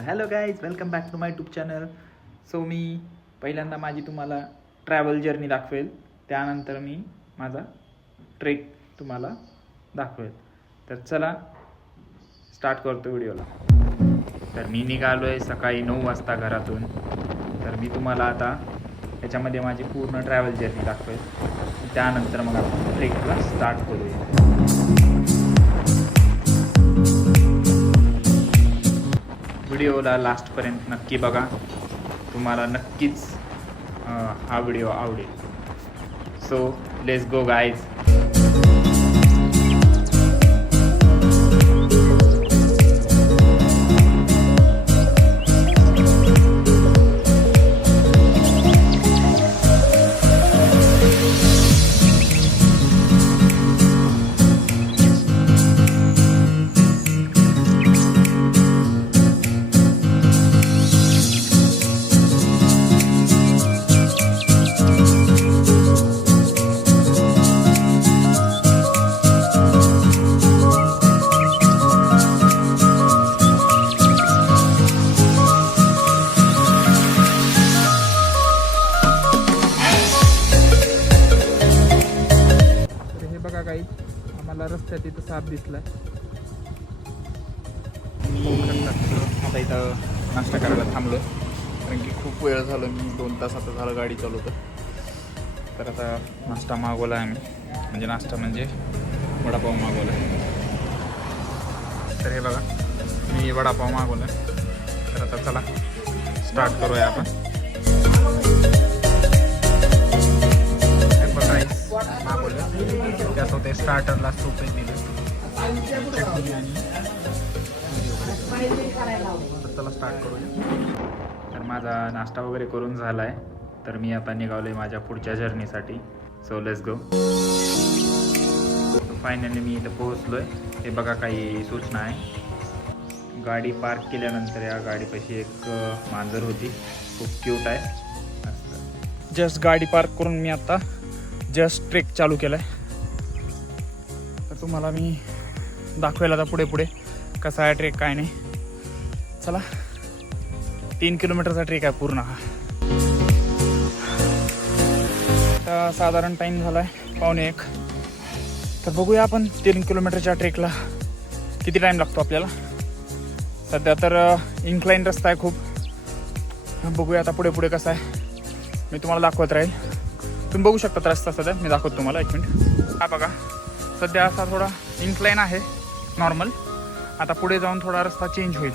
Hello guys, welcome back to my YouTube channel. So मी पहिल्यांदा माझी तुम्हाला ट्रॅव्हल जर्नी दाखवेल, त्यानंतर मी माझा ट्रेक तुम्हाला दाखवेल. तर चला स्टार्ट करतो व्हिडिओला. तर मी निघालो आहे सकाळी 9 वाजता घरातून. तर मी तुम्हाला आता त्याच्यामध्ये माझी पूर्ण ट्रॅव्हल जर्नी दाखवेल, त्यानंतर मग आपण ट्रेकला स्टार्ट करूया. व्हिडिओला लास्टपर्यंत नक्की बघा, तुम्हाला नक्कीच हा व्हिडिओ आवडेल. So let's go guys. काही आम्हाला रस्त्यात इथं साप दिसलाय. आता इथं नाश्ता करायला थांबलो, कारण की खूप वेळ झालं. मी 2 तास आता झालं गाडी चालवतो. तर आता नाश्ता मागवला आम्ही, म्हणजे वडापाव मागवला. तर हे बघा, मी वडापाव मागवला. तर आता चला स्टार्ट करूया आपण. त्यात होते स्टार्टरला सूप दिलं, चटणी आणि चला स्टार्ट करूया. तर माझा नाश्ता वगैरे करून झाला आहे. तर मी आता निघालो आहे माझ्या पुढच्या जर्नीसाठी. So let's go. फायनली मी इथं पोहोचलो आहे. हे बघा, काही सूचना आहे. गाडी पार्क केल्यानंतर या गाडीपाशी एक मांजर होती, खूप क्यूट आहे. जस्ट गाडी पार्क करून मी आता जस्ट ट्रेक चालू केला आहे. तर तुम्हाला मी दाखवायला आता पुढे कसा आहे ट्रेक, काय नाही. चला, 3 किलोमीटरचा ट्रेक आहे पूर्ण हा. आता साधारण टाईम झाला आहे 1:15. तर बघूया आपण 3 किलोमीटरच्या ट्रेकला किती टाईम लागतो आपल्याला. सध्या तर इन्क्लाइन रस्ता आहे खूप. बघूया आता पुढे कसा आहे, मी तुम्हाला दाखवत राहील. तुम्ही बघू शकता रस्ता सध्या, मी दाखवतो तुम्हाला. 1 मिनिट. हा बघा, सध्या असा थोडा इन्क्लाइन आहे नॉर्मल. आता पुढे जाऊन थोडा रस्ता चेंज होईल.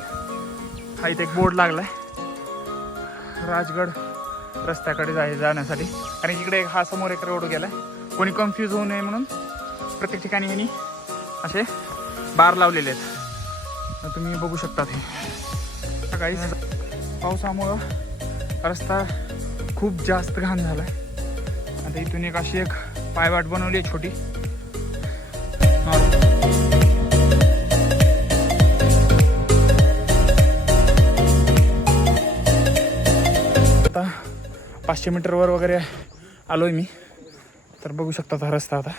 हा इथे एक बोर्ड लागला आहे राजगड रस्त्याकडे जाण्यासाठी, कारण इकडे हा समोर एक रोड गेला आहे. कोणी कन्फ्यूज होऊ नये म्हणून प्रत्येक ठिकाणी यांनी असे बार लावलेले आहेत. तुम्ही बघू शकता. हे काही पावसामुळं रस्ता खूप जास्त घाण झाला आहे. आता इथून एक अशी एक पायवाट बनवली आहे छोटी. आता 500 मीटरवर वगैरे आलोय मी. तर बघू शकता हा रस्ता. आता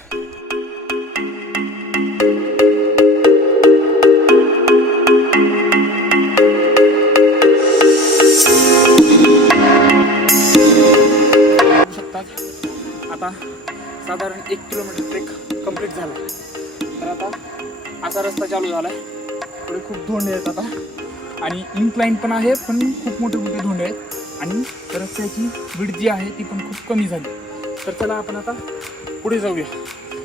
आता साधारण 1 किलोमीटर ट्रेक कंप्लीट झाला. तर आता असा रस्ता चालू झाला आहे. पुढे खूप धोंडे आहेत आता, आणि इन्क्लाइन पण आहे, पण खूप मोठे धोंडे आहेत. आणि रस्त्याची विड्थ जी आहे ती पण खूप कमी झाली. तर चला आपण आता पुढे जाऊया.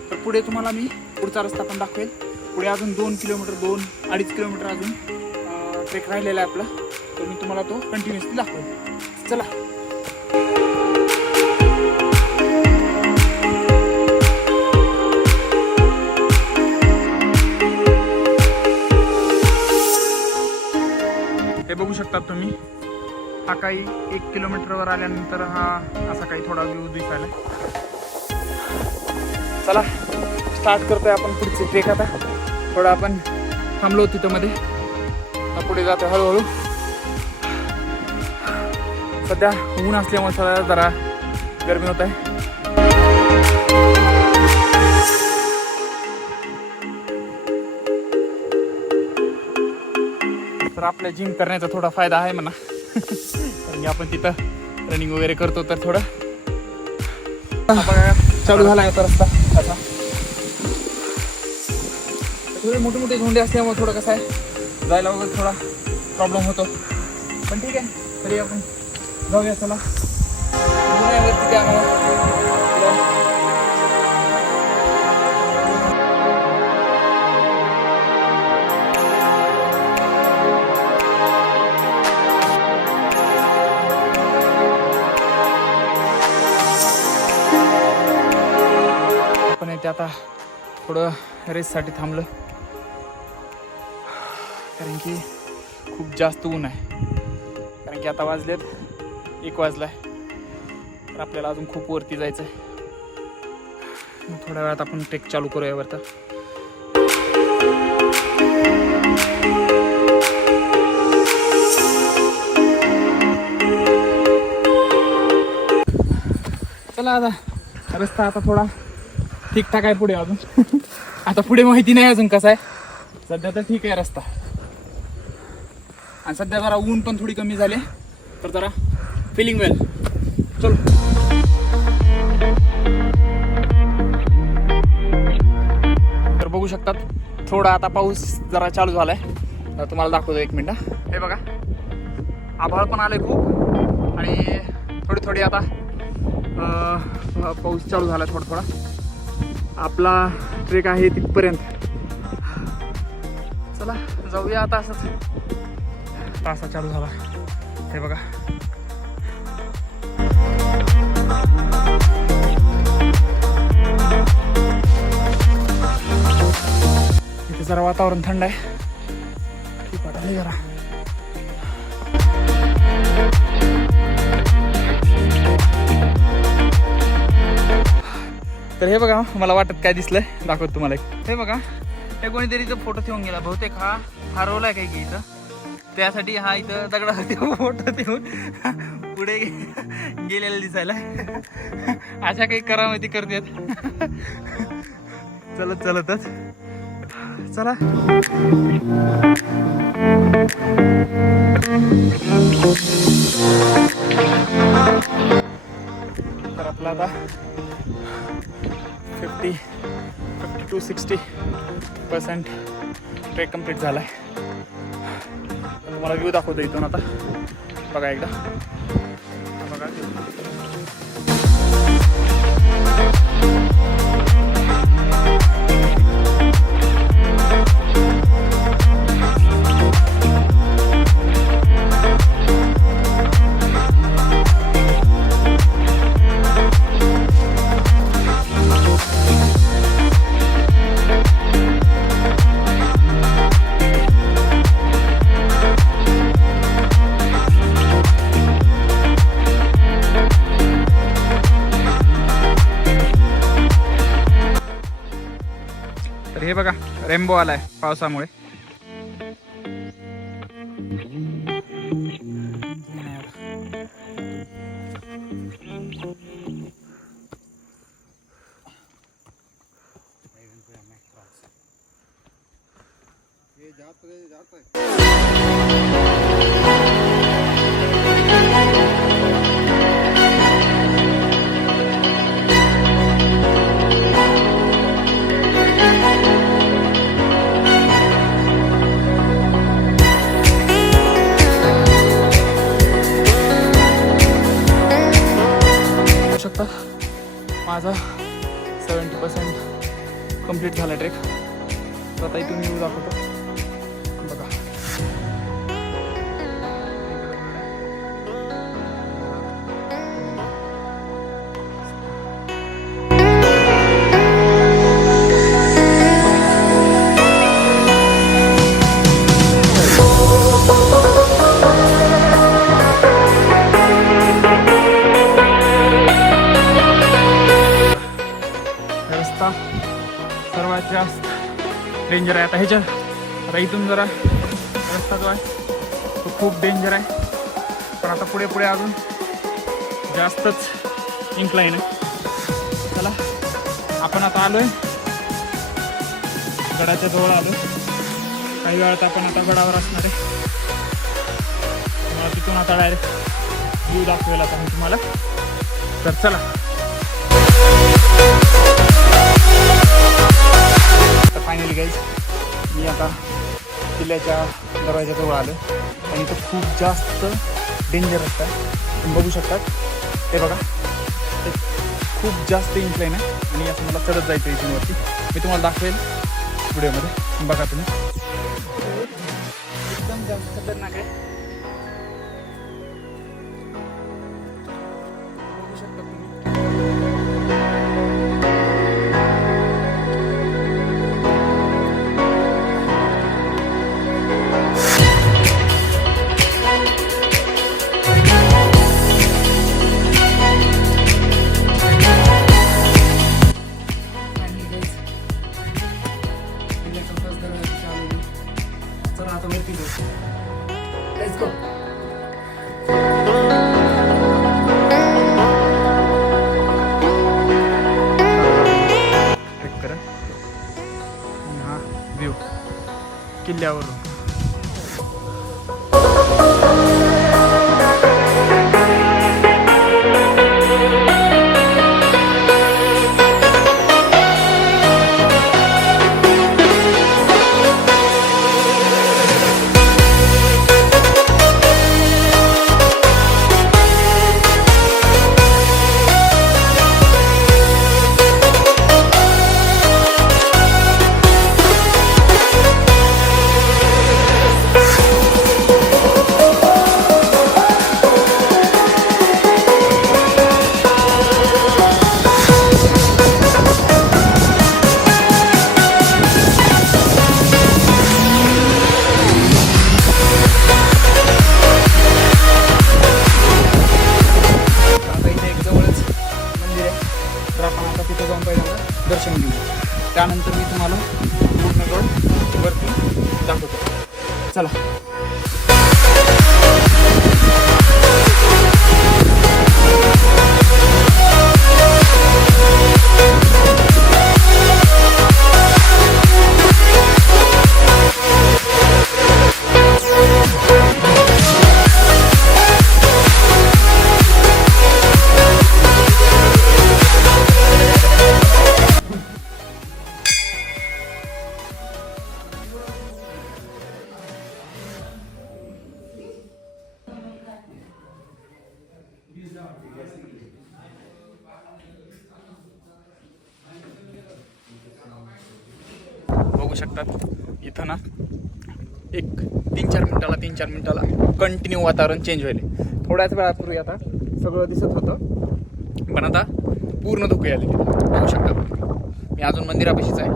तर पुढे तुम्हाला मी पुढचा रस्ता पण दाखवेल. पुढे अजून 2 किलोमीटर 2-2.5 किलोमीटर अजून ट्रेक राहिलेला आहे आपला. तर मी तुम्हाला तो कंटिन्युअसली दाखवेल. चला. हे बघू शकता तुम्ही, हा काही 1 किलोमीटरवर आल्यानंतर हा असा काही थोडा व्ह्यू दिसायला. चला स्टार्ट करतोय आपण पुढचे ट्रेक. आता थोडं आपण थांबलो तिथं मध्ये, पुढे जातो हळूहळू. सध्या ऊन असल्यामुळे जरा गरमी होत आहे. तर आपल्या जिम करण्याचा थोडा फायदा आहे म्हणा. कारण की आपण तिथं रनिंग वगैरे करतो तर थोडं चालू झाला आता रस्ता असा. थोडे मोठे मोठे झोंडे असल्यामुळे थोडं कसं आहे जायला वगैरे थोडा प्रॉब्लेम होतो. पण ठीक आहे, तरी आपण जाऊया चला. वरती आम्हाला ते आता थोडं रेससाठी थांबलं कारण की खूप जास्त ऊन आहे. कारण की आता वाजलेत 1 वाजला आहे, तर आपल्याला अजून खूप वरती जायचं आहे. थोड्या वेळात आपण ट्रेक चालू करूया वरतं. चला आता रस्ता आता थोडा ठीकठाक आहे पुढे अजून. आता पुढे माहिती नाही अजून कसा आहे. सध्या तर ठीक आहे रस्ता, आणि सध्या जरा ऊन पण थोडी कमी झाली तर जरा फिलिंग वेल. चलो तर बघू शकतात थोडा आता पाऊस जरा चालू झालाय. तुम्हाला दाखवतो 1 मिनिट. हे बघा आभाळ पण आलंय खूप, आणि थोडी थोडी आता पाऊस चालू झाला थोडा थोडा. आपला ट्रेक आहे तिथपर्यंत. चला जाऊया आता. असंच तासा चालू झाला. हे बघा इथे जरा वातावरण थंड आहे. ठीक वाटलं जरा. तर हे बघा मला वाटत काय दिसलंय दाखवतो तुम्हाला. हे बघा हे कोणीतरी इथं फोटो ठेवून गेला. बहुतेक हा हरवलाय काय की इथं, त्यासाठी हा इथं दगडावरती फोटो ठेवून पुढे गेलेला दिसायला. अशा काही करामती करतात चलत चलतच. चला तर आपला आता 50 to 60% ट्रेक कम्प्लीट झाला आहे. तुम्हाला व्ह्यू दाखवतो इथून आता. बघा एकदा. बघा हे बघा रेनबो आलाय पावसामुळे. शकता माझा 70% कंप्लीट झाला ट्रेक. तर आता इथून व्ह्यू दाखवतो. बघा सर्वात जास्त डेंजर आहे. आता इथून जरा रस्ता जो आहे तो खूप डेंजर आहे, पण आता पुढे पुढे अजून जास्तच इन्क्लाइन आहे. चला आपण आता आलोय गडाच्या जवळ आलो. काही वेळात आपण आता गडावर असणार आहे. मला तिथून आता डायरेक्ट व्ह्यू दाखवेल आता मी तुम्हाला. तर चला तर फायनली गाईज मी आता किल्ल्याच्या दरवाजाजवळ आलो आणि इथं खूप जास्त डेंजर असतात. तुम्ही बघू शकतात ते बघा, ते खूप जास्त इन्क्लाइन आहे आणि असं मला चढत जायचं आहे इथून वरती. मी तुम्हाला दाखवेल व्हिडिओमध्ये, बघा तुम्ही. एकदम जास्त खतरनाक आहे. बघू शकता तुम्ही. Let's go. ट्रेक करा हा व्ह्यू किल्ल्यावरून. दर्शन घेऊ. त्यानंतर मी तुम्हाला पूर्ण गड वरती दाखवतो. चला बघू शकतात इथं ना एक 3-4 मिनिटाला कंटिन्यू वातावरण चेंज होईल. थोड्याच वेळापूर्वी आता सगळं दिसत होतं पण आता पूर्ण धुके आले. बघू शकता मी अजून मंदिरापाशीच आहे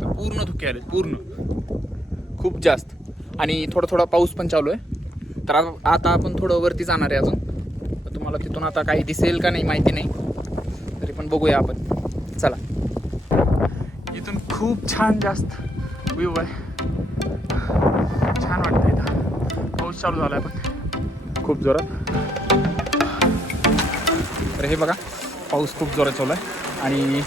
तर पूर्ण धुके आले, पूर्ण खूप जास्त. आणि थोडा पाऊस पण चालू आहे. तर आता आपण थोडं वरती जाणार आहे अजून. तर तुम्हाला तिथून आता काही दिसेल का नाही माहिती नाही, तरी पण बघूया आपण. चला इथून खूप छान जास्त व्ह्यू आहे, छान वाटतं इथं. पाऊस चालू झाला आहे पण खूप जोरात. तर हे बघा पाऊस खूप जोरात चालू आहे आणि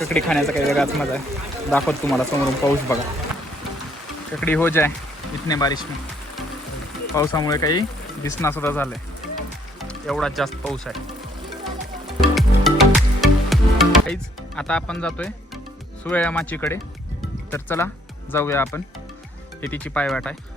ककडी खाण्याचा काही वेगळाच मजा आहे. दाखवत तुम्हाला समोरून पाऊस बघा. ककडी हो जाय इतने बारिश में. पावसामुळे काही दिसना सुद्धा झालं आहे, एवढा जास्त पाऊस आहे. काहीच आता आपण जातोय सुवळ्या माचीकडे. तर चला जाऊया आपण. हे तिची पायवाट आहे.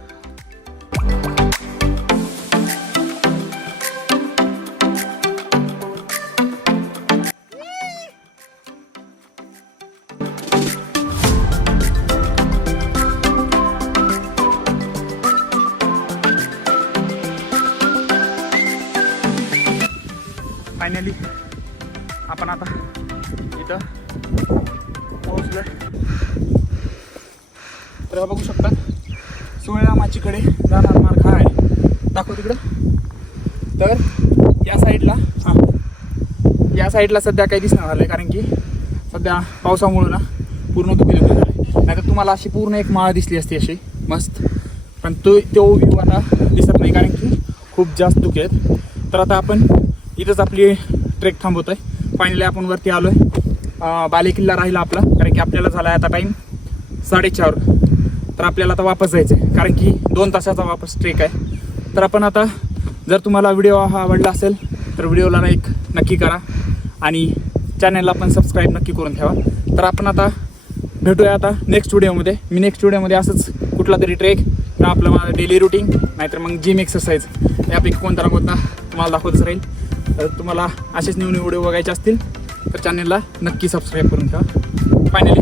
फायनली आपण आता इथं पोहोचलोय. तर बघू शकता सुवळ्या माचीकडे जाणार मार्ग हा आहे. दाखव तिकडं. तर या साईडला सध्या काही दिसणार झालं आहे, कारण की सध्या पावसामुळे ना पूर्ण धुके झाले. नाही तर तुम्हाला अशी पूर्ण एक माळ दिसली असती अशी मस्त, पण तो व्ह्यू आता दिसत नाही कारण की खूप जास्त धुके आहेत. तर आता आपण इथंच आपली ट्रेक थांबवतो आहे. फायनली आपण वरती आलो आहे. बालेकिल्ला राहिला आपला, कारण की आपल्याला झाला आहे आता टाईम 4:30. तर आपल्याला आता वापस जायचं आहे, कारण की 2 तासाचा वापस ट्रेक आहे. तर आपण आता, जर तुम्हाला व्हिडिओ हा आवडला असेल तर व्हिडिओला लाईक नक्की करा आणि चॅनलला पण सबस्क्राईब नक्की करून ठेवा. तर आपण आता भेटूया आता नेक्स्ट व्हिडिओमध्ये. मी नेक्स्ट व्हिडिओमध्ये असंच कुठला तरी ट्रेक किंवा आपलं माझं डेली रुटीन नाहीतर मग जिम एक्सरसाइज यापैकी कोणता ना कोणता तुम्हाला दाखवतच राहील. तर तुम्हाला असेच न्यू व्हिडिओ बघायचे असतील तर चॅनलला नक्की सबस्क्राईब करून ठेवा. फायनली